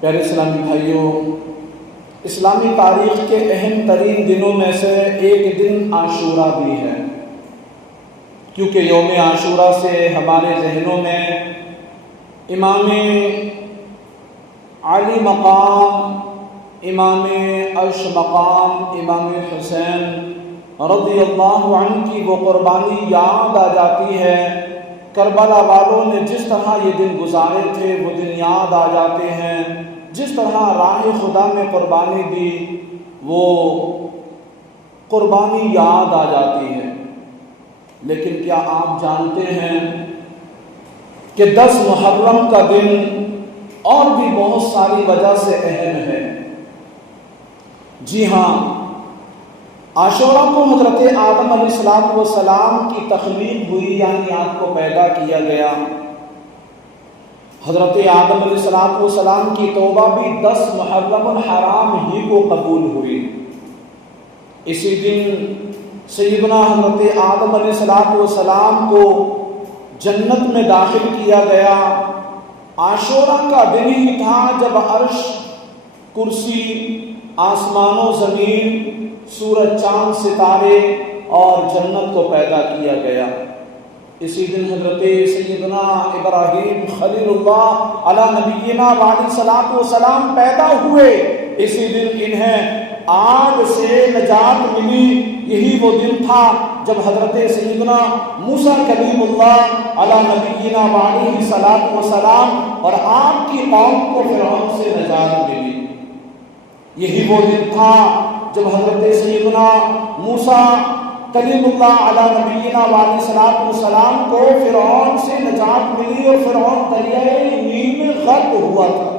پیارے اسلامی بھائیوں، اسلامی تاریخ کے اہم ترین دنوں میں سے ایک دن عاشورہ بھی ہے، کیونکہ یوم عاشورہ سے ہمارے ذہنوں میں امام عالی مقام، امام عرش مقام، امام حسین رضی اللہ عنہ کی وہ قربانی یاد آ جاتی ہے۔ کربلا والوں نے جس طرح یہ دن گزارے تھے وہ دن یاد آ جاتے ہیں، جس طرح راہ خدا میں قربانی دی وہ قربانی یاد آ جاتی ہے۔ لیکن کیا آپ جانتے ہیں کہ 10 محرم کا دن اور بھی بہت ساری وجہ سے اہم ہے؟ جی ہاں، عاشورہ کو حضرت آدم علیہ السلام کی تخلیق ہوئی، یعنی آپ کو پیدا کیا گیا۔ حضرت آدم علیہ السلام کی توبہ بھی 10 محرم الحرام ہی کو قبول ہوئی۔ اسی دن سیدنا حضرت آدم علیہ السلام کو جنت میں داخل کیا گیا۔ عاشورہ کا دن ہی تھا جب عرش، کرسی، آسمان و زمین، سورج، چاند، ستارے اور جنت کو پیدا کیا گیا۔ اسی دن حضرت سیدنا ابراہیم خلیل اللہ علی نبینا علیہ السلام پیدا ہوئے۔ اسی دن انہیں آگ سے نجات ملی۔ یہی وہ دن تھا جب حضرت سیدنا موسیٰ کلیم اللہ علی نبینا علیہ السلام اور آپ کی قوم کو فرعون سے نجات ملی۔ یہی وہ دن تھا جب حضرت سیدنا موسیٰ کلیم اللہ علی نبینا علیہ السلام کو فرعون سے نجات ملی اور فرعون دریائے نیل میں غرق ہوا تھا۔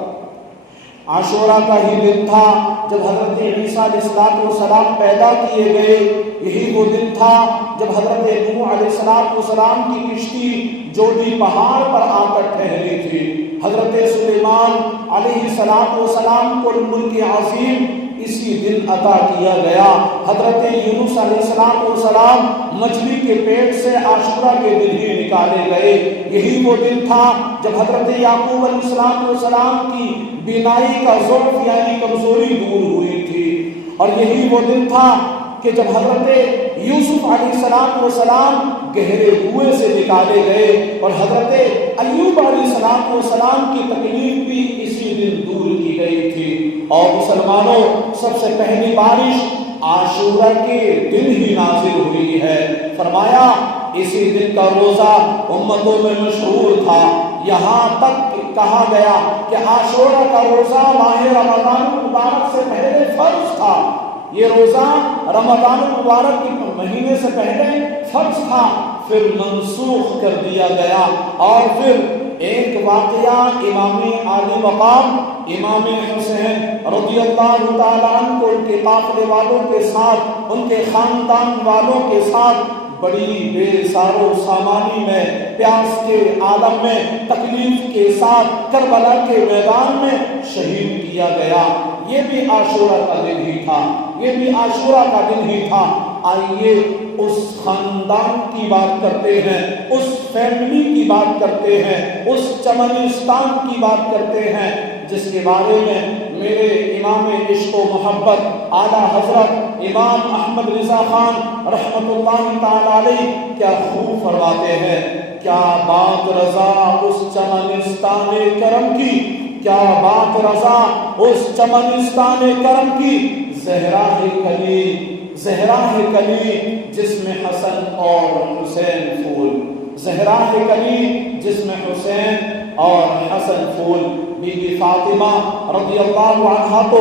عاشورہ کا ہی دن تھا جب حضرت عیسیٰ علیہ السلام پیدا کیے گئے۔ یہی وہ دن تھا جب حضرت نوح علیہ السلام کی کشتی جودی پہاڑ پر آ کر ٹھہری تھی۔ حضرت سلیمان علیہ السلام کو ملک عظیم اسی دن عطا کیا گیا۔ حضرت یونس علیہ السلام مچھلی کے پیٹ سے عاشورہ کے دن ہی نکالے گئے۔ یہی وہ دن تھا جب حضرت یعقوب علیہ السلام کی بینائی کا ضعف یعنی کمزوری دور ہوئی تھی۔ اور یہی وہ دن تھا کہ جب حضرت یوسف علیہ السلام گہرے کنویں سے نکالے گئے اور حضرت ایوب علیہ السلام کی تکلیف بھی اسی دن دور کی گئی تھی۔ اور مسلمانوں، سب سے پہلی بارش عاشورہ کے دن ہی نازل ہوئی ہے۔ فرمایا اسی دن کا روزہ امتوں میں مشہور تھا، یہاں تک کہا گیا کہ عاشورہ کا روزہ ماہ رمضان المبارک سے پہلے فرض تھا۔ یہ روزہ رمضان المبارک کے مہینے سے پہلے فرض تھا، پھر منسوخ کر دیا گیا۔ اور پھر ایک واقعہ امام عالی مقام امام حسین رضی اللہ تعالیٰ عنہ کو ان کے قافلے والوں کے ساتھ، ان کے خاندان والوں کے ساتھ بڑی بے سارو سامانی میں، پیاس کے عالم میں، تکلیف کے ساتھ کربلا کے میدان میں شہید کیا گیا۔ یہ بھی عاشورہ کا دن ہی تھا، یہ بھی عاشورہ کا دن ہی تھا۔ آئیے اس خاندان کی بات کرتے ہیں، اس فیملی کی بات کرتے ہیں، اس چمنستان کی بات کرتے ہیں جس کے بارے میں میرے امام عشق و محبت اعلیٰ حضرت امام احمد رضا خان رحمت اللہ تعالی علیہ کیا خوب فرماتے ہیں۔ کیا بات رضا اس چمنستان کرم کی، کیا بات رضا اس چمنستان کرم کی، زہرا ہے کلی، زہرا ہے کلی جس میں حسن اور حسین پھول، زہرا ہے کلی جس میں حسین اور حسن پھول۔ بی بی فاطمہ رضی اللہ عنہا تو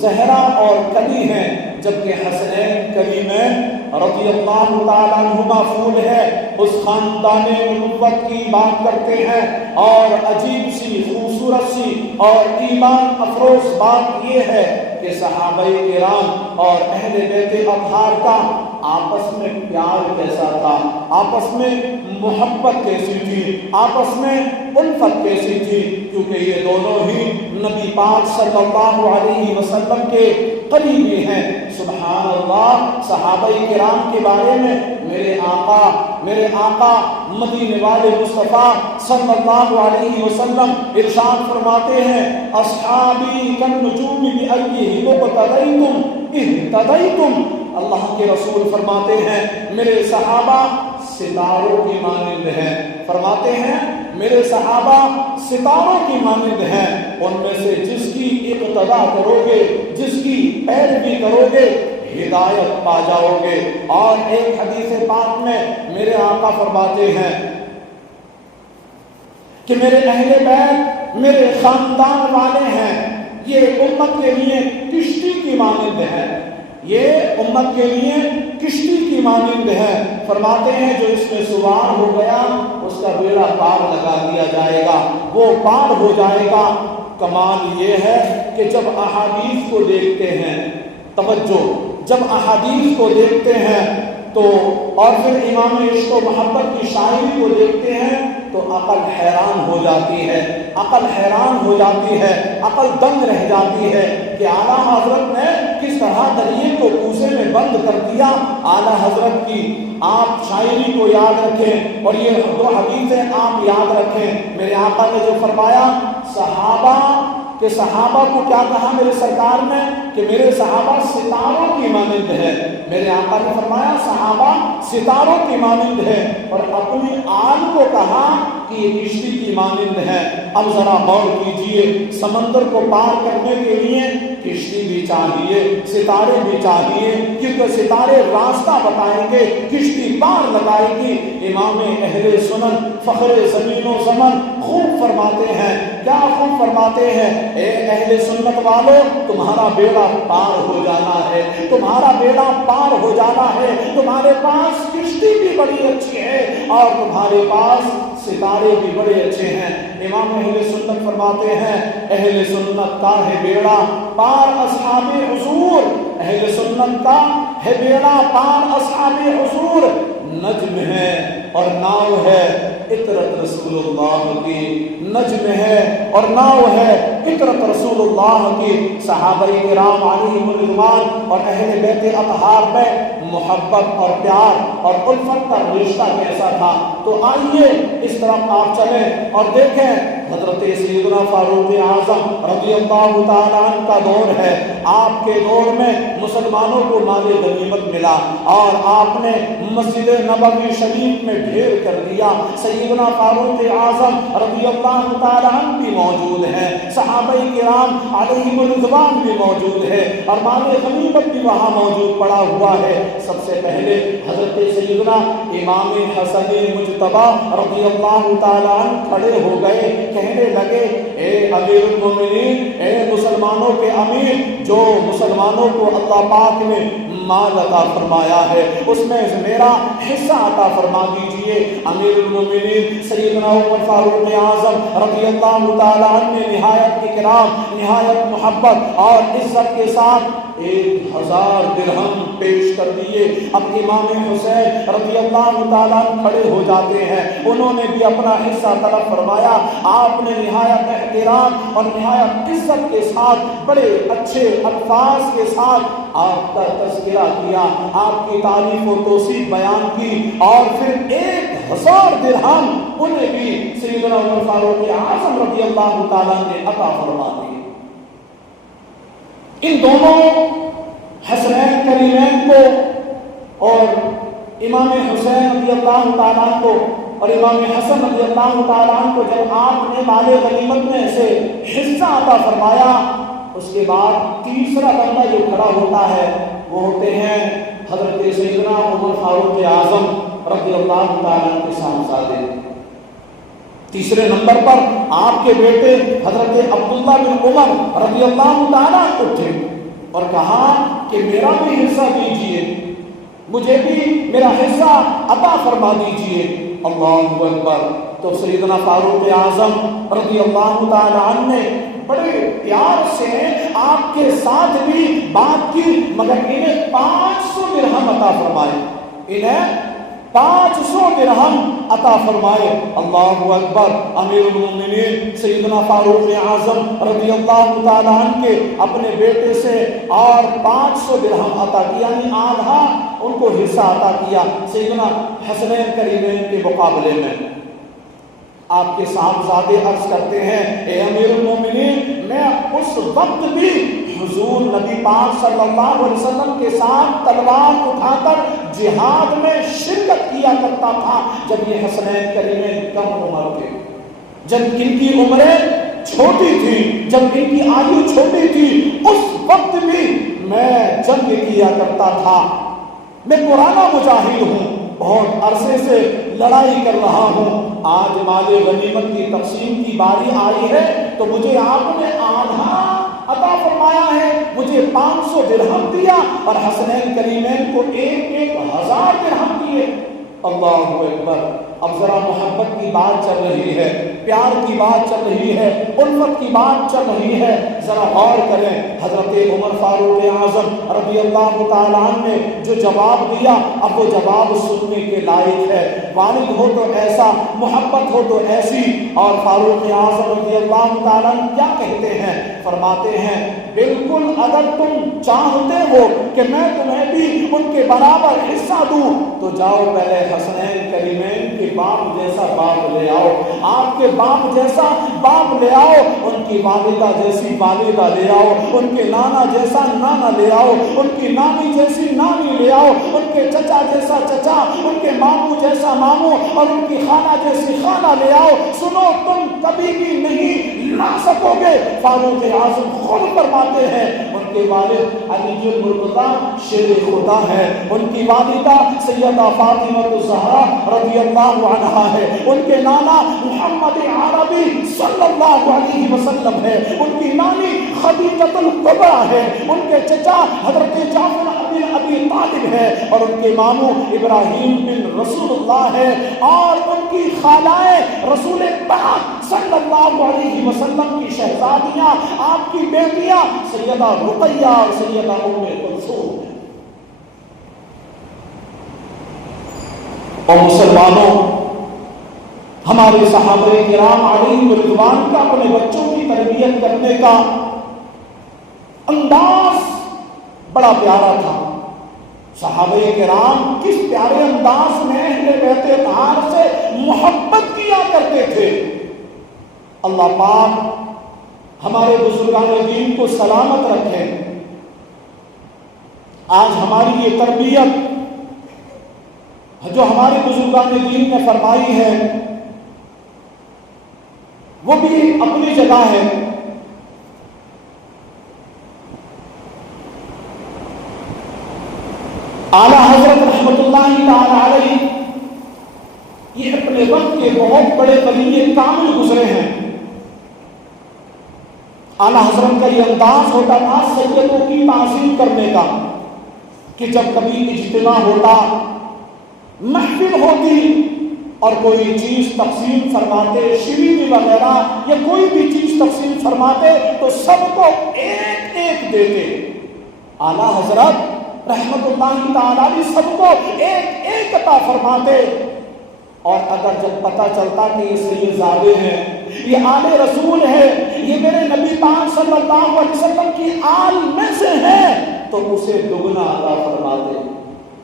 زہرا اور کلی ہیں، جبکہ حسنین کلی میں رضی اللہ تعالیٰ عنہما پھول ہے۔ اس خاندان نبوت کی بات کرتے ہیں اور عجیب سی، خوبصورت سی اور ایمان افروز بات یہ ہے کہ صحابہ کرام اور اہل بیت اطہار کا آپس میں پیار کیسا تھا، آپس میں محبت کیسی تھی، آپس میں الفت کیسی تھی، کیونکہ یہ دونوں ہی نبی پاک صلی اللہ علیہ وسلم کے قریبی ہیں۔ سبحان اللہ، صحابہ کرام کے بارے میں میرے آقا میرے آقا مدینے والے مصطفیٰ صلی اللہ علیہ وسلم ارشاد فرماتے ہیں اصحابی کالنجوم بأیہم اقتدیتم اہتدیتم۔ اللہ کے رسول فرماتے ہیں میرے صحابہ ستاروں کی مانند ہیں، فرماتے ہیں میرے صحابہ ستاروں کی مانند ہیں، ان میں سے جس کی اقتدا کرو گے، جس کی پیروی کرو گے ہدایت پا جاؤ گے۔ اور ایک حدیث پاک میں میرے آقا فرماتے ہیں کہ میرے اہل بیت میرے خاندان والے ہیں، یہ امت کے لیے کشتی کی مانند ہے، یہ امت کے لیے کشتی کی مانند ہے۔ فرماتے ہیں جو اس میں سوار ہو گیا اس کا بیڑا پار لگا دیا جائے گا، وہ پار ہو جائے گا۔ کمال یہ ہے کہ جب احادیث کو دیکھتے ہیں، توجہ، جب احادیث کو دیکھتے ہیں تو اور پھر امام عشق و محبت کی شاعری کو دیکھتے ہیں تو عقل حیران ہو جاتی ہے، عقل حیران ہو جاتی ہے، عقل دنگ رہ جاتی ہے کہ اعلیٰ حضرت نے کس طرح دریے کو کوزے میں بند کر دیا۔ اعلیٰ حضرت کی آپ شاعری کو یاد رکھیں اور یہ دو حدیثیں آپ یاد رکھیں۔ میرے آقا نے جو فرمایا صحابہ کہ صحابہ کو کیا کہا میرے سرکار نے کہ میرے صحابہ ستاروں کی مانند ہے، میرے آقا نے فرمایا صحابہ ستاروں کی مانند ہے، اور اپنی آل کو کہا کہ یہ کشتی کی مانند ہے۔ اب ذرا غور کیجئے، سمندر کو پار کرنے کے لیے کشتی بھی چاہیے، ستارے بھی چاہیے، کیونکہ ستارے راستہ بتائیں گے، کشتی پار لگائے گی۔ امام اہل سنن فخر زمین و زمن خوب فرماتے ہیں، کیا خوب فرماتے ہیں، اے اہل سنت والو تمہارا بیڑا پار ہو جانا ہے، تمہارا بیڑا پار ہو جانا ہے، تمہارے پاس کشتی بھی بڑی اچھی ہے اور تمہارے پاس ستارے بھی بڑے اچھے ہیں۔ امام اہل سنت فرماتے ہیں اہل سنت کا ہے بیڑا پار اصحاب حضور، اہل سنت کا ہے بیڑا پار اصحاب حضور، نجم ہے اور ناؤ ہے اطرت رسول اللہ کی، نجم ہے اور ناؤ ہے اطرت رسول اللہ کی۔ صحابہ کرام علیہم الرضوان اور اہل بیت اطہار میں محبت اور پیار اور الفت کا رشتہ کیسا تھا، تو آئیے اس طرف آپ چلیں اور دیکھیں حضرت سیدنا فاروق اعظم رضی اللہ تعالیٰ عنہ کا دور ہے، آپ کے دور میں مسلمانوں کو مال غنیمت ملا اور آپ نے مسجد نبوی شریف میں ڈھیر کر دیا۔ سیدنا فاروق اعظم رضی اللہ تعالیٰ عنہ بھی موجود ہیں، صحابہ کرام علیہم الرضوان بھی موجود ہے اور مال غنیمت بھی وہاں موجود پڑا ہوا ہے۔ سب سے پہلے حضرت سیدنا امام حسن مجتبی رضی اللہ تعالیٰ عنہ کھڑے ہو گئے، کہنے لگے اے امیر المومنین، اے مسلمانوں کے امیر، جو مسلمانوں کو اللہ پاک نے مال عطا فرمایا ہے اس میں میرا حصہ عطا فرما دیجئے۔ امیر المومنین سیدنا عمر فاروق اعظم رضی اللہ تعالیٰ عنہ نے نہایت اکرام، نہایت محبت اور عزت کے ساتھ 1000 درہم پیش کر دیے۔ اب امام حسین رضی اللہ تعالیٰ عنہ کھڑے ہو جاتے ہیں، انہوں نے بھی اپنا حصہ طلب فرمایا۔ آپ نے نہایت احترام اور نہایت عزت کے ساتھ بڑے اچھے الفاظ کے ساتھ آپ کا تذکرہ کیا، آپ کی تعریف و توصیف بیان کی، اور پھر 1000 درہم انہیں بھی سیدنا عمر فاروق اعظم رضی اللہ تعالیٰ نے عطا فرما دیے۔ ان دونوں حسنین کریمین کو اور امام حسین رضی اللہ تعالیٰ کو اور امام حسن رضی اللہ تعالیٰ کو جب آپ نے مال غنیمت میں سے حصہ عطا فرمایا، اس کے بعد تیسرا بندہ جو کھڑا ہوتا ہے وہ ہوتے ہیں حضرت سیدنا عمر فاروق اعظم رضی اللہ تعالیٰ کے صاحبزادے۔ تیسرے نمبر پر آپ کے بیٹے حضرت عبداللہ بن عمر رضی اللہ تعالیٰ اٹھے اور کہا کہ میرا بھی حصہ دیجئے، مجھے بھی میرا حصہ عطا فرما دیجئے۔ اللہ اکبر۔ تو سیدنا فاروق اعظم رضی اللہ تعالیٰ عنہ نے بڑے پیار سے آپ کے ساتھ بھی بات کی، مگر انہیں 500 درہم عطا فرمائے، انہیں 500 درہم عطا فرمائے۔ اللہ اکبر۔ امیر المومنین سیدنا فاروق اعظم رضی اللہ تعالیٰ عنہ کے اپنے بیٹے سے اور 500 درہم عطا کیا، یعنی آدھا ان کو حصہ عطا کیا سیدنا حسنین کریمین کے مقابلے میں۔ آپ کے صاحبزادے عرض کرتے ہیں اے امیر المومنین، میں اس وقت بھی حضور نبی پاک صلی اللہ علیہ وسلم کے ساتھ تلوار اٹھا کر جہاد میں شرکت کیا کرتا تھا جب یہ حسنین کریمین کم عمر تھے، جب ان کی عمریں چھوٹی تھی، جب ان کی آیو چھوٹی تھی، اس وقت بھی میں جنگ کیا کرتا تھا۔ میں پرانا مجاہد ہوں، بہت عرصے سے لڑائی کر رہا ہوں۔ آج مال غنیمت کی تقسیم کی باری آئی ہے تو مجھے آپ نے آدھا عطا فرمایا ہے، مجھے 500 درہم دیا اور حسنین کریمین کو 1000 درہم دیے۔ اللہ اکبر۔ اب ذرا محبت کی بات چل رہی ہے، پیار کی بات چل رہی ہے، الفت کی بات چل رہی ہے، ذرا غور کریں۔ حضرت عمر فاروق اعظم رضی اللہ تعالیٰ عنہ نے جو جواب دیا، اب وہ جواب سننے کے لائق ہے۔ والد ہو تو ایسا، محبت ہو تو ایسی۔ اور فاروق اعظم رضی اللہ تعالیٰ عنہ کیا کہتے ہیں؟ فرماتے ہیں بالکل اگر تم چاہتے ہو کہ میں تمہیں بھی ان کے برابر حصہ دوں تو جاؤ پہلے حسنین کریمین کے باپ جیسا باپ لے آؤ، آپ کے باپ جیسا باپ لے آؤ، ان کی والدہ جیسی والدہ لے آؤ، ان کے نانا جیسا نانا لے آؤ، ان کی نانی جیسی نانی لے آؤ، ان کے چچا جیسا چچا، ان کے ماموں جیسا ماموں اور ان کی خالہ جیسی خالہ لے آؤ۔ سنو، تم کبھی بھی نہیں لا سکو گے۔ فاروق اعظم خود فرماتے ہیں ان کے والد علی المرتضیٰ شیر خدا ہے، ان کی والدہ سیدہ فاطمہ الزہرا رضی اللہ عنہا ہے، ان کے نانا محمد عربی صلی اللہ علیہ وسلم ہے، ان کی نانی خدیجہ الکبریٰ ہے، ان کے چچا حضرت جعفر بن ابی طالب ہے اور ان کے ماموں ابراہیم بن رسول اللہ ہے، اور ان کی خالائیں رسول پاک صلی اللہ علیہ وسلم کی شہزادیاں، آپ کی بیٹیاں سیدہ رقیہ اور سیدہ ام کلثوم۔ اور مسلمانوں، ہمارے صحابہ کرام علیہم رضوان کا اپنے بچوں کی تربیت کرنے کا انداز بڑا پیارا تھا۔ صحابہ کرام کس پیارے انداز میں اہل بیت اطہار سے محبت کیا کرتے تھے۔ اللہ پاک ہمارے بزرگان دین کو سلامت رکھے۔ آج ہماری یہ تربیت جو ہمارے بزرگان دین نے فرمائی ہے وہ بھی اپنی جگہ ہے۔ اعلیٰ حضرت رحمت اللہ تعالی علیہ یہ اپنے وقت کے بہت بڑے ولی کامل گزرے ہیں۔ اعلیٰ حضرت کا یہ انداز ہوتا تھا سیدوں کی تعظیم کرنے کا، کہ جب کبھی اجتماع ہوتا، محفل ہوتی اور کوئی چیز تقسیم فرماتے، شیرینی وغیرہ یا کوئی بھی چیز تقسیم فرماتے تو سب کو ایک ایک دیتے۔ اعلیٰ حضرت رحمت اللہ تعالی سب کو ایک ایک عطا فرماتے، اور اگر جب پتہ چلتا کہ یہ سید زادے ہیں، یہ آل رسول ہے، یہ میرے نبی پاک صلی اللہ علیہ وسلم کی آل میں سے ہیں، تو اسے دگنا عطا فرماتے،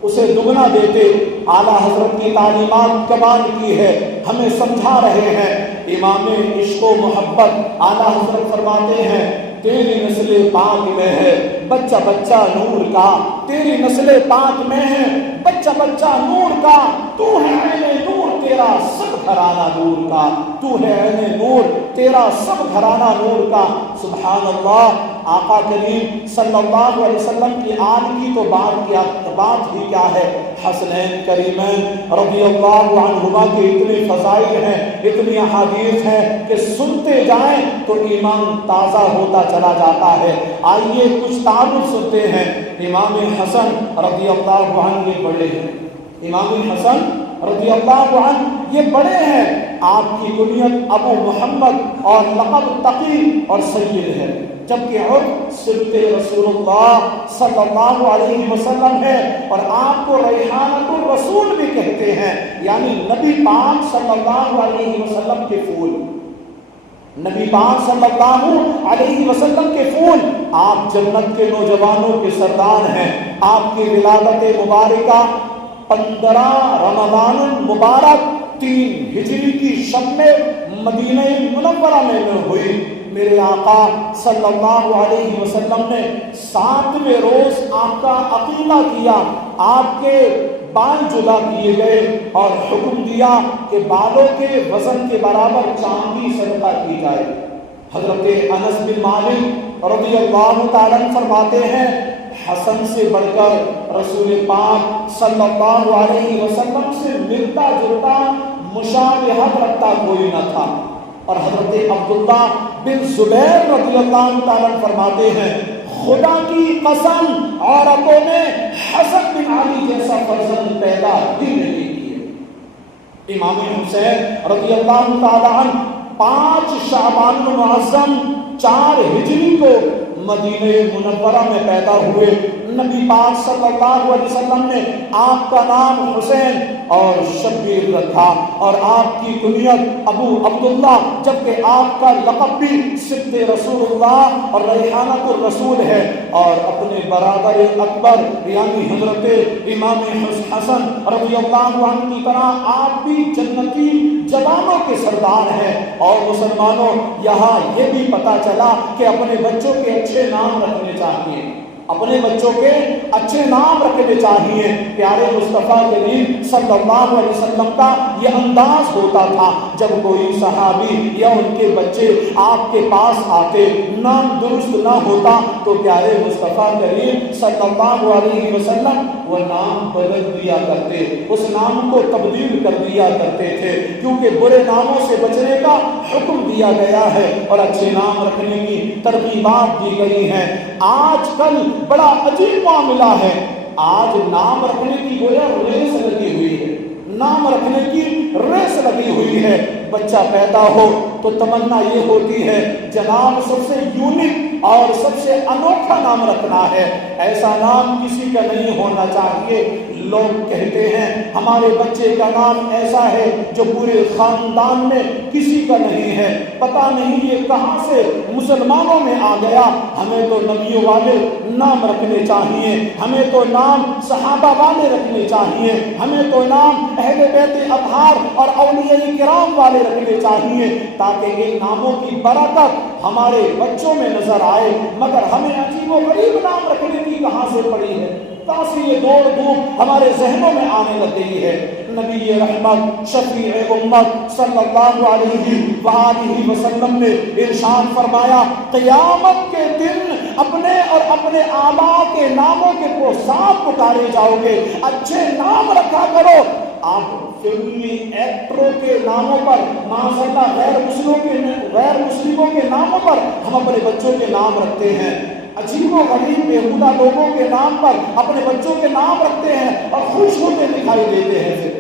اسے دگنا دیتے۔ اعلیٰ حضرت کی تعلیمات کمال کی ہے، ہمیں سمجھا رہے ہیں۔ امام عشق و محبت اعلیٰ حضرت فرماتے ہیں تیری نسل پاک میں ہے بچہ بچہ نور کا، تیری نسل پاک میں ہے بچہ بچہ نور کا، تو ہے عین نور تیرا سب گھرانہ نور کا، تو ہے عین نور تیرا سب گھرانہ نور کا۔ سبحان اللہ۔ آقا کریم صلی اللہ علیہ وسلم کی آل کی تو بات ہی کیا ہے۔ حسنین کریمین رضی اللہ عنہما کے اتنے فضائل ہیں، اتنی احادیث ہیں کہ سنتے جائیں تو ایمان تازہ ہوتا چلا جاتا ہے۔ آئیے کچھ تعارف سنتے ہیں۔ امام حسن رضی اللہ عنہ کے بڑے ہیں، امام حسن رضی اللہ عنہ یہ بڑے ہیں، آپ کی کنیت ابو محمد اور لقب تقی اور سید ہے، جبکہ عرف صبت رسول اللہ صلی اللہ علیہ وسلم ہے، اور آپ کو ریحانۃ الرسول بھی کہتے ہیں، یعنی نبی پاک صلی اللہ علیہ وسلم کے پھول، نبی پاک صلی اللہ علیہ وسلم کے پھول۔ آپ جنت کے نوجوانوں کے سردار ہیں۔ آپ کی ولادت مبارکہ 15 رمضان المبارک 3 ہجری کی شب میں مدینہ منورہ میں ہوئی۔ میرے آقا صلی اللہ علیہ وسلم نے 7ویں روز آپ کا عقیقہ کیا، آپ کے بال جدا کیے گئے اور حکم دیا کہ بالوں کے وزن کے برابر چاندی صدقہ کی جائے۔ حضرت انس بن مالک رضی اللہ تعالیٰ فرماتے ہیں، حسن سے بڑھ کر رسول پاک صلی اللہ علیہ وسلم سے ملتا جلتا مشابہت رکھتا کوئی نہ تھا۔ اور حضرت عبداللہ بن زبیر رضی اللہ تعالیٰ فرماتے ہیں، خدا کی قسم عورتوں نے حسن بن علی جیسا فرزند پیدا ہی نہیں کیے۔ امام حسین رضی اللہ تعالیٰ عنہ 5 شعبان المعظم 4 ہجری کو مدینہ منورہ میں پیدا ہوئے۔ نبی پاک صلی اللہ علیہ وسلم نے آپ کا نام حسین اور شبیر رکھا، اور آپ کی کنیت ابو عبداللہ، جبکہ آپ کا لقب بھی صبت رسول اللہ اور ریحانۃ الرسول ہے، اور اپنے برادر اکبر یعنی حضرت امام حسن رضی اللہ عنہ کی طرح آپ بھی جنتی جوانوں کے سردار ہیں۔ اور مسلمانوں، یہاں یہ بھی پتہ چلا کہ اپنے بچوں کے اچھے نام رکھنے چاہیے، اپنے بچوں کے اچھے نام رکھنے چاہیے۔ پیارے مصطفیٰ کریم صلی اللہ علیہ وسلم کا یہ انداز ہوتا تھا، جب کوئی صحابی یا ان کے بچے آپ کے پاس آتے، نام درست نہ ہوتا تو پیارے مصطفیٰ کریم صلی اللہ علیہ وسلم وہ نام بدل دیا کرتے، اس نام کو تبدیل کر دیا کرتے تھے، کیونکہ برے ناموں سے بچنے کا حکم دیا گیا ہے اور اچھے نام رکھنے کی ترغیبات دی گئی ہیں۔ آج کل بڑا عجیب معاملہ ہے، آج نام رکھنے کی گویا ریس لگی ہوئی ہے، نام رکھنے کی ریس لگی ہوئی ہے۔ بچہ پیدا ہو تو تمنا یہ ہوتی ہے جناب سب سے یونیک اور سب سے انوکھا نام رکھنا ہے، ایسا نام کسی کا نہیں ہونا چاہیے۔ لوگ کہتے ہیں ہمارے بچے کا نام ایسا ہے جو پورے خاندان میں کسی کا نہیں ہے، پتہ نہیں یہ کہاں سے مسلمانوں میں آ گیا۔ ہمیں تو نبیوں والے نام رکھنے چاہیے، ہمیں تو نام صحابہ والے رکھنے چاہیے، ہمیں تو نام اہل بیت اطہار اور اولیاء کرام والے رکھنے چاہیے، تاکہ ان ناموں کی برکت ہمارے بچوں میں نظر آئے۔ مگر ہمیں عجیب و غریب نام رکھنے کی کہاں سے پڑی ہے، یہ دوڑ دھوپ ہمارے ذہنوں میں آنے لگ گئی ہے۔ نبی رحمت شفیع امت صلی اللہ علیہ وآلہ وسلم نے ارشاد فرمایا، قیامت کے دن اپنے اور اپنے آباء کے ناموں کے ساتھ پکارے جاؤ گے، اچھے نام رکھا کرو۔ آپ فلمی ایکٹروں کے ناموں پر معاذاللہ غیر مسلموں کے ناموں پر ہم اپنے بچوں کے نام رکھتے ہیں، عجیب و غریب بیہودہ لوگوں کے نام پر اپنے بچوں کے نام رکھتے ہیں اور خوش ہوتے دکھائی دیتے ہیں۔ پھر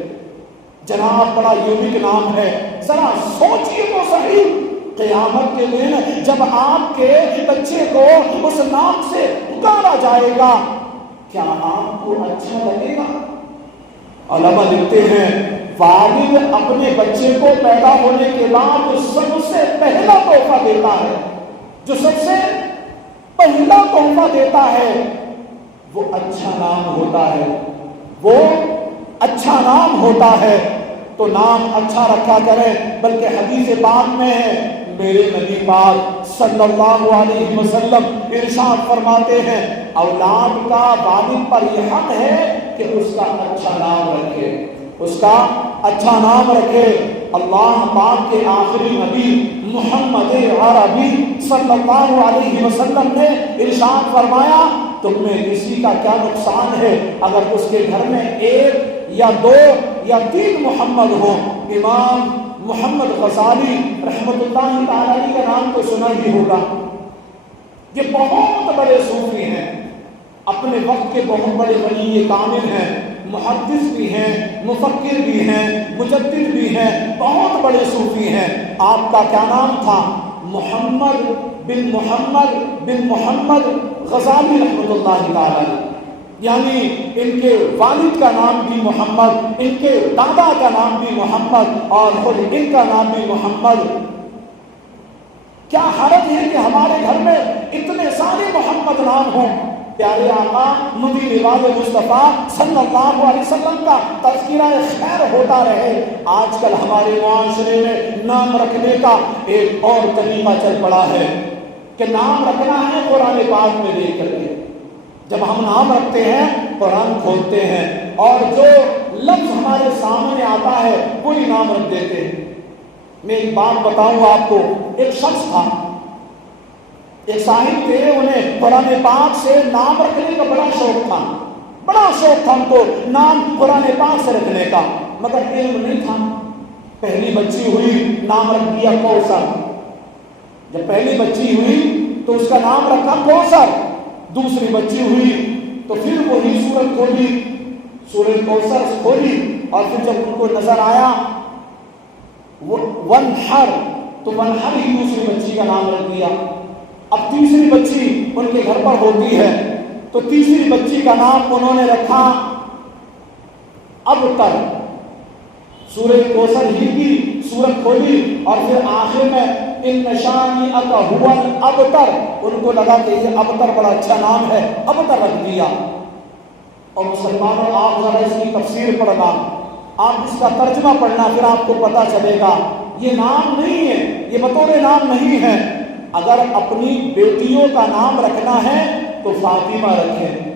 جناب بڑا یونیک نام ہے، ذرا سوچئے تو صحیح، قیامت کے دن جب آپ کے بچے کو اس نام سے پکارا جائے گا، کیا آپ کو اچھا لگے گا؟ علماء لکھتے ہیں والد اپنے بچے کو پیدا ہونے کے بعد جو سب سے پہلا تحفہ دیتا ہے، جو سب سے پہلا تحفہ دیتا ہے، وہ اچھا نام ہوتا ہے، وہ اچھا نام ہوتا ہے۔ تو نام اچھا رکھا کریں، بلکہ حدیث پاک میں ہے، میرے نبی پاک صلی اللہ علیہ وسلم ارشاد فرماتے ہیں، اولاد کا والد پر یہ حق ہے کہ اس کا اچھا نام رکھے، اس کا اچھا نام رکھے۔ اللہ پاک کے آخری نبی محمد عربی صلی اللہ علیہ وسلم نے ارشاد فرمایا، تم میں کسی کا کیا نقصان ہے اگر اس کے گھر میں 1 یا 2 یا 3 محمد ہو۔ امام محمد غزالی رحمۃ اللہ تعالی کا نام تو سنا ہی ہوگا، یہ بہت بڑے صوفی ہیں، اپنے وقت کے بہت بڑے ولی کامل ہیں۔ محدث بھی ہیں، مفکر بھی ہیں، مجدد بھی ہیں، بہت بڑے صوفی ہیں۔ آپ کا کیا نام تھا؟ محمد بن محمد غزالی رحمۃ اللہ تعالی، یعنی ان کے والد کا نام بھی محمد، ان کے دادا کا نام بھی محمد اور خود ان کا نام بھی محمد۔ کیا حرج ہے کہ ہمارے گھر میں اتنے سارے محمد نام ہوں؟ پیارے آقا نبی نواز مصطفیٰ صلی اللہ علیہ وسلم کا تذکرہ خیر ہوتا رہے۔ آج کل ہمارے معاشرے میں نام رکھنے کا ایک اور طریقہ چل پڑا ہے کہ نام رکھنا ہے قرآن پاک میں دیکھ کر کے۔ جب ہم نام رکھتے ہیں قرآن کھولتے ہیں اور جو لفظ ہمارے سامنے آتا ہے وہی نام رکھ دیتے ہیں۔ میں ایک بات بتاؤں آپ کو، ایک شخص تھا، ایک صاحب تھے، انہیں قرآن پاک سے نام رکھنے کا بڑا شوق تھا ان کو نام قرآن پاک سے رکھنے کا، مگر علم نہیں تھا۔ پہلی بچی ہوئی، نام رکھ دیا کوثر۔ جب پہلی بچی ہوئی تو اس کا نام رکھا کوثر، دوسری بچی ہوئی تو پھر وہی سورت کھولی، سورت کوثر کھولی، اور پھر جب ان کو نظر آیا ونحر، تو ونحر ہی دوسری بچی کا نام رکھ دیا۔ اب تیسری بچی ان کے گھر پر ہوتی ہے تو تیسری بچی کا نام انہوں نے رکھا ابتر۔ سورہ کوثر ہی کی سورت کھولی اور پھر آخر میں ان شانئک هو الابتر، ان کو لگا کہ یہ ابتر بڑا اچھا نام ہے، ابتر رکھ دیا۔ اور مسلمانوں، آپ ذرا اس کی تفسیر پڑھنا، آپ اس کا ترجمہ پڑھنا، پھر آپ کو پتہ چلے گا یہ نام نہیں ہے، یہ بطور نام نہیں ہے۔ اگر اپنی بیٹیوں کا نام رکھنا ہے تو فاطمہ رکھیں،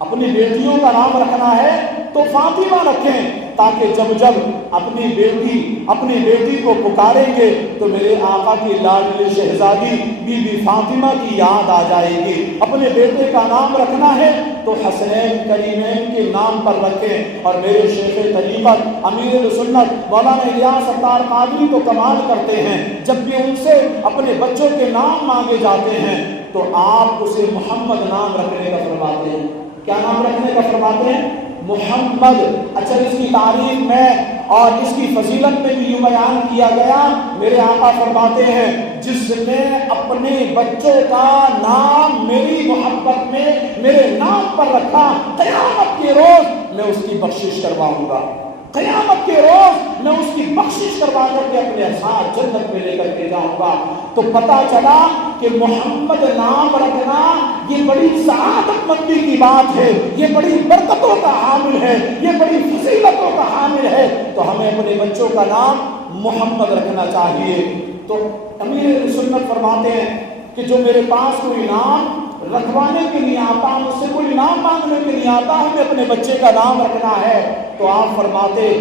اپنی بیٹیوں کا نام رکھنا ہے تو فاطمہ رکھیں، تاکہ جب اپنی بیٹی کو پکاریں گے تو میرے آقا کی لاڈلی شہزادی بی بی فاطمہ کی یاد آ جائے گی۔ اپنے بیٹے کا نام رکھنا ہے تو حسنین کریمین کے نام پر رکھیں۔ اور میرے شیخ طریقت امیر سنت مولانا الیاس ستار قادری تو کمال کرتے ہیں، جب بھی ان سے اپنے بچوں کے نام مانگے جاتے ہیں تو آپ اسے محمد نام رکھنے کا فرماتے ہیں۔ کیا نام رکھنے کا فرماتے ہیں؟ محمد۔ اچھا، اس کی تعریف میں اور اس کی فضیلت میں بھی یوں بیان کیا گیا، میرے آقا فرماتے ہیں جس نے اپنے بچوں کا نام میری محبت میں میرے نام پر رکھا، قیامت کے روز میں اس کی بخشش کرواؤں گا، قیامت کے روز میں اس کی بخشش کروا کر کے اپنے ساتھ جنت میں لے کر کے جاؤں گا۔ تو پتہ چلا کہ محمد نام رکھنا یہ بڑی سعادت مندی کی بات ہے، یہ بڑی برکتوں کا حامل ہے، یہ بڑی فضیلتوں کا حامل ہے۔ تو ہمیں اپنے بچوں کا نام محمد رکھنا چاہیے۔ تو امیر سنت فرماتے ہیں کہ جو میرے پاس کوئی نام رکھوانے کے لیے آتا، مجھ سے کوئی نام مانگنے کے لیے آتا، ہمیں اپنے بچے کا نام رکھنا ہے، تو آپ فرماتے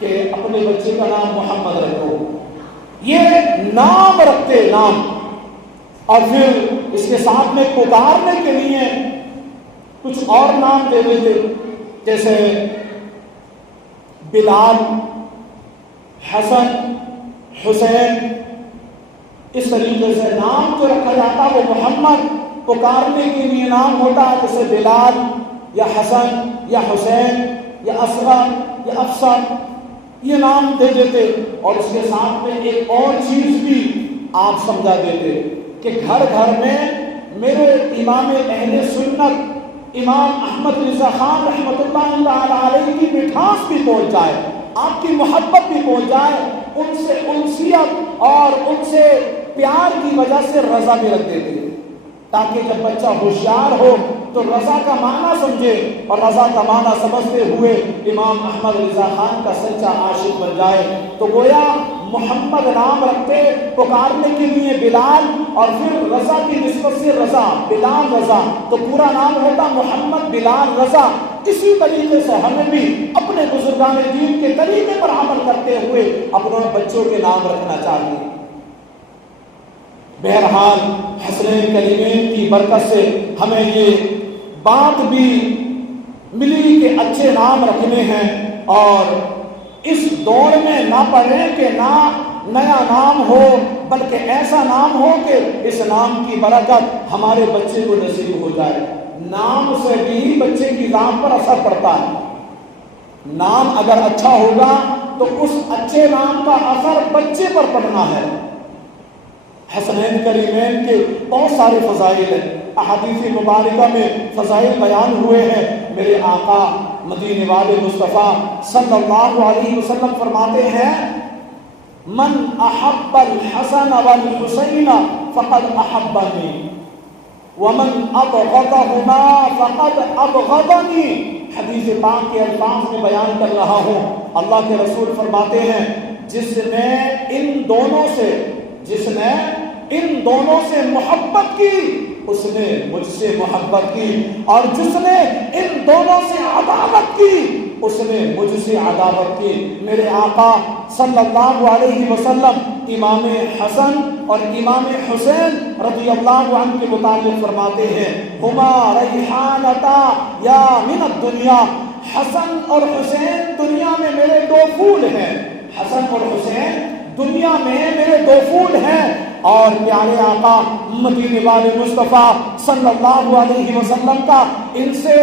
کہ اپنے بچے کا نام محمد رکھو۔ یہ نام رکھتے نام، اور پھر اس کے ساتھ میں پکارنے کے لیے کچھ اور نام دے دیتے، جیسے بلال، حسن، حسین، اس طریقے سے نام جو رکھا جاتا وہ محمد، پکارنے کے لیے نام ہوتا ہے جیسے بلال یا حسن یا حسین یا اصغر یا افسر، یہ نام دے دیتے۔ اور اس کے ساتھ میں ایک اور چیز بھی آپ سمجھا دیتے کہ گھر گھر میں میرے امام اہل سنت امام احمد رضا خان رحمۃ اللہ تعالی علیہ کی مٹھاس بھی پہنچ جائے، آپ کی محبت بھی پہنچ جائے، ان سے انسیت اور ان سے پیار کی وجہ سے رضا بھی رکھ دیتے، تاکہ جب بچہ ہوشیار ہو تو رضا کا معنی سمجھے، اور رضا کا معنی سمجھتے ہوئے امام احمد رضا خان کا سچا عاشق بن جائے۔ تو گویا محمد نام رکھتے پکارنے کے لیے بلال، اور پھر رضا کی نسبت سے رضا، بلال رضا، تو پورا نام ہوتا محمد بلال رضا۔ اسی طریقے سے ہمیں بھی اپنے بزرگان دین کے طریقے پر عمل کرتے ہوئے اپنے بچوں کے نام رکھنا چاہیے۔ بہرحال حسنین کریمین کی برکت سے ہمیں یہ بات بھی ملی کہ اچھے نام رکھنے ہیں، اور اس دور میں نہ پڑھیں کہ نہ نیا نام ہو، بلکہ ایسا نام ہو کہ اس نام کی برکت ہمارے بچے کو نصیب ہو جائے۔ نام سے بھی بچے کی ذات پر اثر پڑتا ہے۔ نام اگر اچھا ہوگا تو اس اچھے نام کا اثر بچے پر پڑنا ہے۔ حسنین کریمین کے بہت سارے فضائل ہیں، احادیث مبارکہ میں فضائل بیان ہوئے ہیں۔ میرے آقا مدینے والے مصطفیٰ صلی اللہ علیہ وسلم فرماتے ہیں من احب الحسن والحسین فقد احبنی ومن ابغضہما فقد ابغضنی۔ حدیث پاک کے الفاظ میں بیان کر رہا ہوں، اللہ کے رسول فرماتے ہیں جس نے ان دونوں سے محبت کی اس نے مجھ سے محبت کی، اور جس نے ان دونوں سے عداوت کی اس نے مجھ سے عداوت کی۔ میرے آقا صلی اللہ علیہ وسلم امام حسن اور امام حسین رضی اللہ عنہ کے متعلق فرماتے ہیں ہما ریحانتا یا من الدنیا، حسن اور حسین دنیا میں میرے دو پھول ہیں، حسن اور حسین دنیا میں میرے دو پھول ہیں۔ اور پیارے آقا مدینے والے مصطفیٰ صلی اللہ علیہ وسلم کا ان سے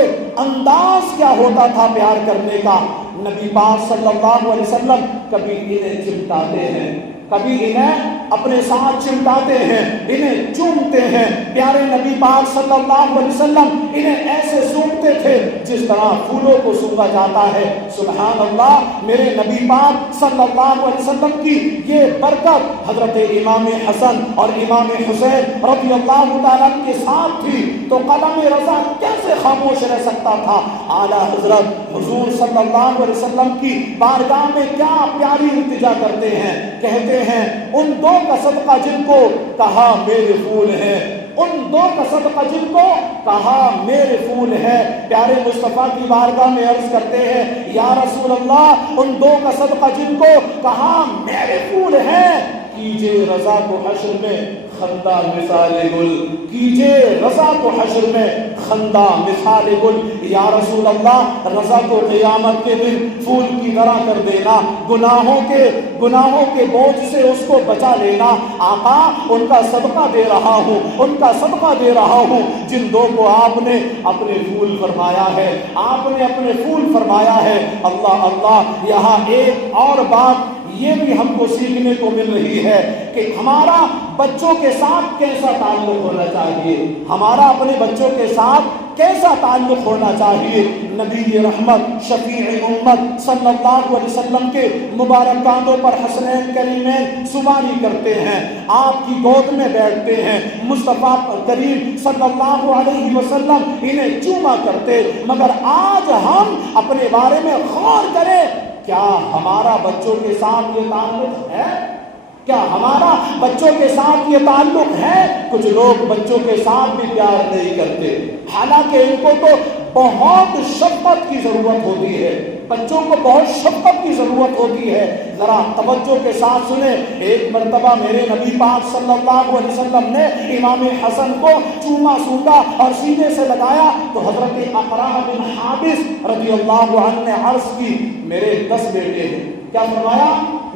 انداز کیا ہوتا تھا پیار کرنے کا۔ نبی پاک صلی اللہ علیہ وسلم کبھی انہیں چمٹاتے ہیں، کبھی انہیں اپنے ساتھ چمٹاتے ہیں، انہیں چومتے ہیں۔ پیارے نبی پاک صلی اللہ علیہ وسلم انہیں ایسے سونگتے تھے جس طرح پھولوں کو سونگا جاتا ہے۔ سبحان اللہ، میرے نبی پاک صلی اللہ علیہ وسلم کی یہ برکت حضرت امام حسن اور امام حسین رضی اللہ تعالیٰ کے ساتھ تھی تو قلم رضا کیسے خاموش رہ سکتا تھا۔ اعلیٰ حضرت حضور صلی اللہ علیہ وسلم کی بارگاہ میں کیا پیاری التجا کرتے ہیں، کہتے ہیں ان دو کا صدقہ جن کو کہا میرے پھول ہیں، ان دو کا صدقہ جن کو کہا میرے پھول ہے۔ پیارے مصطفیٰ کی بارگاہ میں عرض کرتے ہیں یا رسول اللہ ان دو کا صدقہ جن کو کہا میرے پھول ہیں، کیجئے رضا کو حشر میں خندہ مثال گل، کیجئے رضا کو حشر میں خندہ مثال گل۔ یا رسول اللہ رضا کو قیامت کے دن پھول کی طرح کر دینا، گناہوں کے بوجھ سے اس کو بچا لینا۔ آقا ان کا صدقہ دے رہا ہوں، ان کا صدقہ دے رہا ہوں جن دو کو آپ نے اپنے پھول فرمایا ہے، آپ نے اپنے پھول فرمایا ہے۔ اللہ اللہ، یہاں ایک اور بات یہ بھی ہم کو سیکھنے کو مل رہی ہے کہ ہمارا بچوں کے ساتھ کیسا تعلق ہونا چاہیے، ہمارا اپنے بچوں کے ساتھ کیسا تعلق ہونا چاہیے۔ نبی رحمت شفیع امت صلی اللہ علیہ وسلم کے مبارک کاندھوں پر حسنین کریمین سواری کرتے ہیں، آپ کی گود میں بیٹھتے ہیں، مصطفیٰ کریم صلی اللہ علیہ وسلم انہیں چوما کرتے۔ مگر آج ہم اپنے بارے میں غور کریں، کیا ہمارا بچوں کے ساتھ یہ تعلق ہے؟ کیا ہمارا بچوں کے ساتھ یہ تعلق ہے؟ کچھ لوگ بچوں کے ساتھ بھی پیار نہیں کرتے، حالانکہ ان کو تو بہت شفقت کی ضرورت ہوتی ہے، بچوں کو بہت شفقت کی ضرورت ہوتی ہے۔ ذرا توجہ کے ساتھ سنیں، ایک مرتبہ میرے نبی پاک صلی اللہ علیہ وسلم نے امام حسن کو چوما سونگا اور سینے سے لگایا تو حضرت اقرا بن حابس رضی اللہ عنہ نے عرض کی میرے 10 بیٹے ہیں۔ کیا فرمایا؟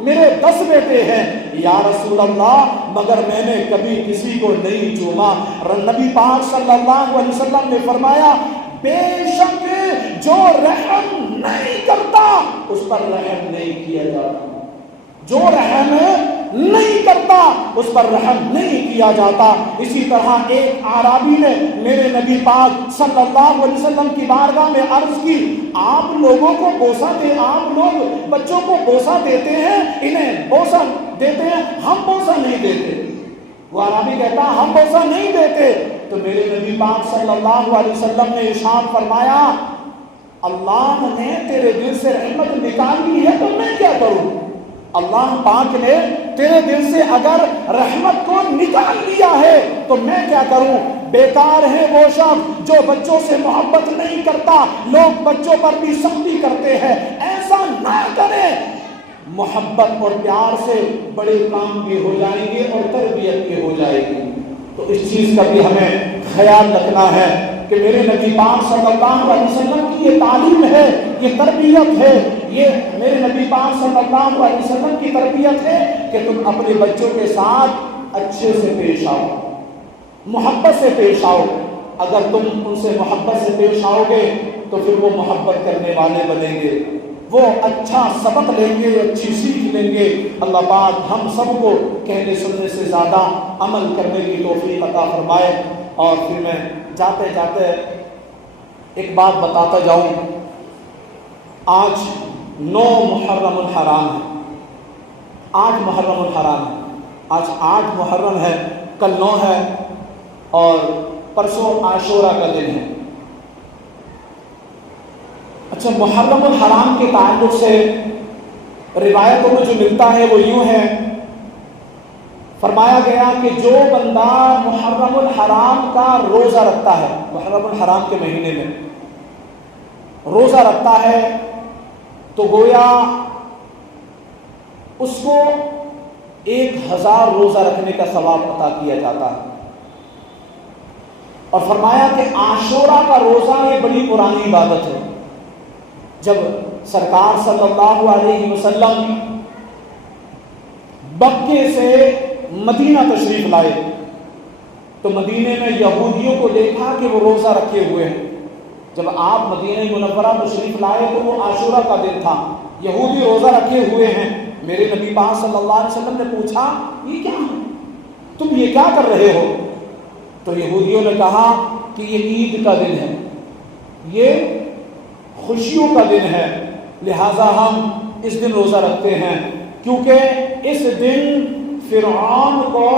میرے 10 بیٹے ہیں۔ یا رسول اللہ مگر میں نے کبھی کسی کو نہیں چوما۔ نبی پاک صلی اللہ علیہ وسلم نے فرمایا بے شک جو رحم نہیں کرتا اس پر رحم نہیں کیا جاتا، جو رحم نہیں کرتا اس پر رحم نہیں کیا جاتا۔ اسی طرح ایک اعرابی نے میرے نبی پاک صلی اللہ علیہ وسلم کی بارگاہ میں عرض کی آپ لوگوں کو بوسہ دے، آپ لوگ بچوں کو بوسہ دیتے ہیں، انہیں بوسہ دیتے ہیں، ہم بوسہ نہیں دیتے۔ وہ اعرابی کہتا ہم بوسہ نہیں دیتے تو میرے نبی پاک صلی اللہ علیہ وسلم نے ارشاد فرمایا اللہ نے تیرے دل سے رحمت نکال لی ہے تو میں کیا کروں؟ اللہ پاک نے تیرے دل سے اگر رحمت کو نکال لیا ہے تو میں کیا کروں؟ بیکار ہے وہ شخص جو بچوں سے محبت نہیں کرتا۔ لوگ بچوں پر بھی سختی کرتے ہیں، ایسا نہ کریں۔ محبت اور پیار سے بڑے کام بھی ہو جائیں گے اور تربیت بھی ہو جائے گی۔ تو اس چیز کا بھی ہمیں خیال رکھنا ہے کہ میرے نبی پاک صلی اللہ علیہ وسلم کی یہ تعلیم ہے، یہ تربیت ہے، یہ میرے نبی پاک صلی اللہ علیہ وسلم کی تربیت ہے کہ تم اپنے بچوں کے ساتھ اچھے سے پیش آؤ، محبت سے پیش آؤ۔ اگر تم ان سے محبت سے پیش آؤ گے تو پھر وہ محبت کرنے والے بنیں گے۔ وہ اچھا سبق لیں گے، اچھی سیکھ لیں گے۔ اللہ پاک ہم سب کو کہنے سننے سے زیادہ عمل کرنے کی توفیق عطا فرمائے۔ اور پھر میں جاتے جاتے ایک بات بتاتا جاؤں، آج 9 محرم الحرام ہے، آج محرم الحرام ہے، آج 8 محرم ہے، کل 9 ہے اور پرسوں عاشورہ کا دن ہے۔ اچھا، محرم الحرام کے تعلق سے روایتوں میں جو ملتا ہے وہ یوں ہے، فرمایا گیا کہ جو بندہ محرم الحرام کا روزہ رکھتا ہے، محرم الحرام کے مہینے میں روزہ رکھتا ہے تو گویا اس کو 1000 روزہ رکھنے کا ثواب عطا کیا جاتا ہے۔ اور فرمایا کہ عاشورہ کا روزہ یہ بڑی پرانی عبادت ہے۔ جب سرکار صلی اللہ علیہ وسلم مکے سے مدینہ تشریف لائے تو مدینے میں یہودیوں کو دیکھا کہ وہ روزہ رکھے ہوئے ہیں۔ جب آپ مدینہ منورہ تشریف لائے تو وہ عاشورہ کا دن تھا، یہودی روزہ رکھے ہوئے ہیں۔ میرے نبی پاک صلی اللہ علیہ وسلم نے پوچھا، یہ کیا ہے؟ تم یہ کیا کر رہے ہو؟ تو یہودیوں نے کہا کہ یہ عید کا دن ہے، یہ خوشیوں کا دن ہے، لہذا ہم اس دن روزہ رکھتے ہیں، کیونکہ اس دن فرعون کو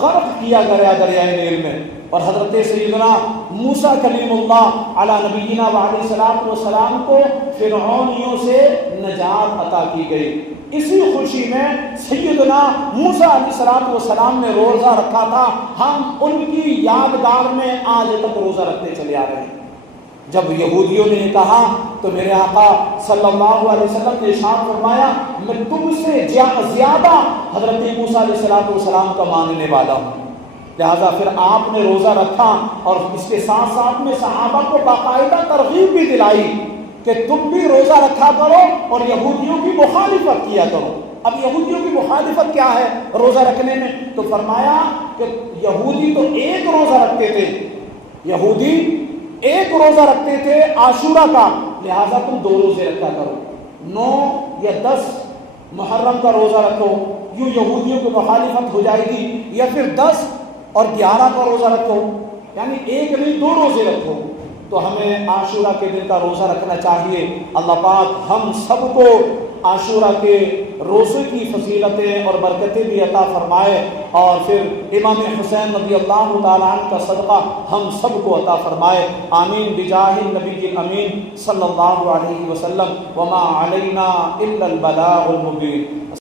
غرق کیا گیا دریائے نیل میں، اور حضرت سیدنا موسیٰ کلیم اللہ علی نبینا وعلیہ الصلوۃ والسلام کو فرعونیوں سے نجات عطا کی گئی۔ اسی خوشی میں سیدنا موسیٰ علیہ الصلوۃ والسلام نے روزہ رکھا تھا، ہم ان کی یادگار میں آج تک روزہ رکھتے چلے آ رہے ہیں۔ جب یہودیوں نے کہا تو میرے آقا صلی اللہ علیہ وسلم نے ارشاد فرمایا، میں تم سے زیادہ حضرت موسیٰ علیہ السلام کا ماننے والا ہوں۔ لہذا پھر آپ نے روزہ رکھا اور اس کے ساتھ ساتھ میں صحابہ کو باقاعدہ ترغیب بھی دلائی کہ تم بھی روزہ رکھا کرو اور یہودیوں کی مخالفت کیا کرو۔ اب یہودیوں کی مخالفت کیا ہے روزہ رکھنے میں؟ تو فرمایا کہ یہودی تو ایک روزہ رکھتے تھے، یہودی ایک روزہ رکھتے تھے عاشورہ کا، لہذا تم 2 روزے رکھا کرو، 9 یا 10 محرم کا روزہ رکھو، یوں یہودیوں کی مخالفت ہو جائے گی، یا پھر 10 اور 11 کا روزہ رکھو، یعنی ایک نہیں 2 روزے رکھو۔ تو ہمیں عاشورہ کے دن کا روزہ رکھنا چاہیے۔ اللہ پاک ہم سب کو عاشورہ کے روزے کی فضیلتیں اور برکتیں بھی عطا فرمائے، اور پھر امام حسین رضی اللہ تعالیٰ عنہ کا صدقہ ہم سب کو عطا فرمائے۔ آمین بجاہ النبی الامین صلی اللہ علیہ وسلم۔ وما علینا الا البلاغ المبین۔